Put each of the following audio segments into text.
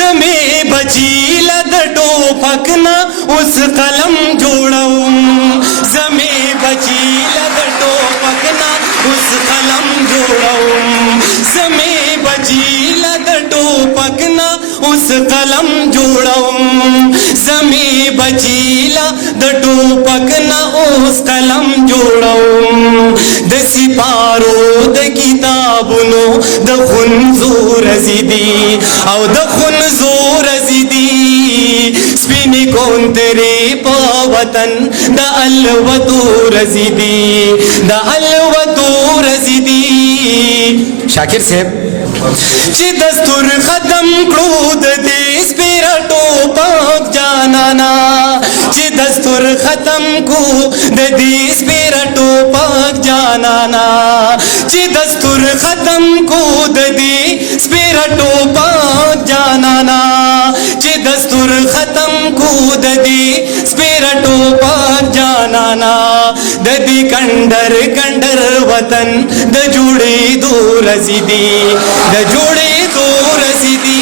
زمې بچی لد ټوپک نه اوس قلم جوړوم زمې بچی لد ټوپک نه اوس قلم جوړوم زمې بچی لد ټوپک نه اوس قلم جوړوم زمې بچی لد ټوپک نه اوس قلم جوړوم د سپارو د کتابونو د خنزو رزیدي او د خنزو رزیدي سپینې کونترې په وطن د الوتو رزیدي د الوتو رزیدي شاکر صاحب چې دستور ختم کړو د دې سپیره ټوپک جانانا چې دستور ختم کو د دې سپیره ټوپک جانانا چې دستور ختم کو د دې سپیره ټوپک جانانا چې دستور ختم کو د دې سپیره ټوپک جانانا د دې کندر کندر وطن د جوړېدو رزیدي د جوړېدو رزیدي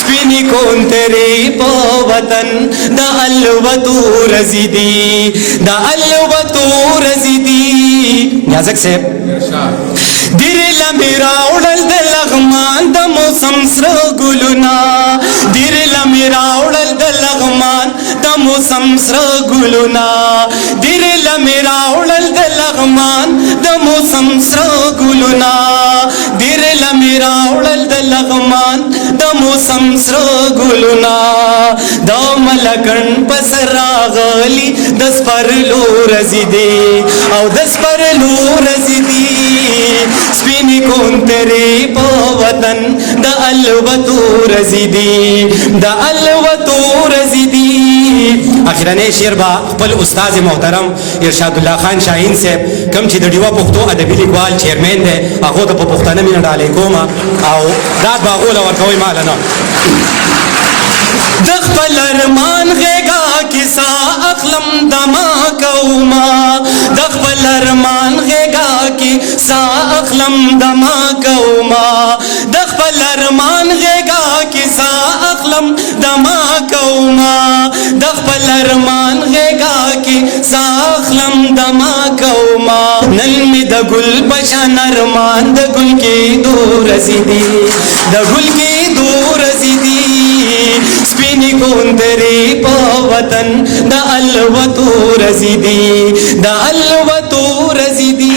سپینې کونترې په وطن د الوتو رزیدي د الوتو رزیدي نیازک صاحب دیر لمې راوړل د لغمان د موسم سره ګلونه دیر لمې راوړل د لغمان د موسم سره ګلونه دیر لمې راوړل د لغمان د موسم سره ګلونه دیر لمې راوړل د لغمان د موسم سره ګلونه د ملکن پس راغلی د سپرلو رزیدي او د سپرلو رزیدي سپینې کونترې په وطن د الوتو رزیدي د الوتو رزیدي اخرنی شعر با خپل استاد محترم ارشاد الله خان شاهین صاحب کم چې د ډیوه پښتو ادبي لیکوال چیرمن دی هغه ته په پښتنه مینه ډالۍ کوم او داد به هغه ورکوي مال نه د خپل ارمان غېږه کې سا اخلم دما کوما د خپل ارمان غېږه کې سا اخلم دما کوما د خپل ارمان غېږه کې سا اخلم دما کوما د خپل ارمان غېږه کې سا اخلم دما کوما نن می د ګل بشان ارمان د ګل کې دور رسیدي د ګل کې دور رسیدي سپینې کونترې په وطن د الوتو رزیدي د الوتو رزیدي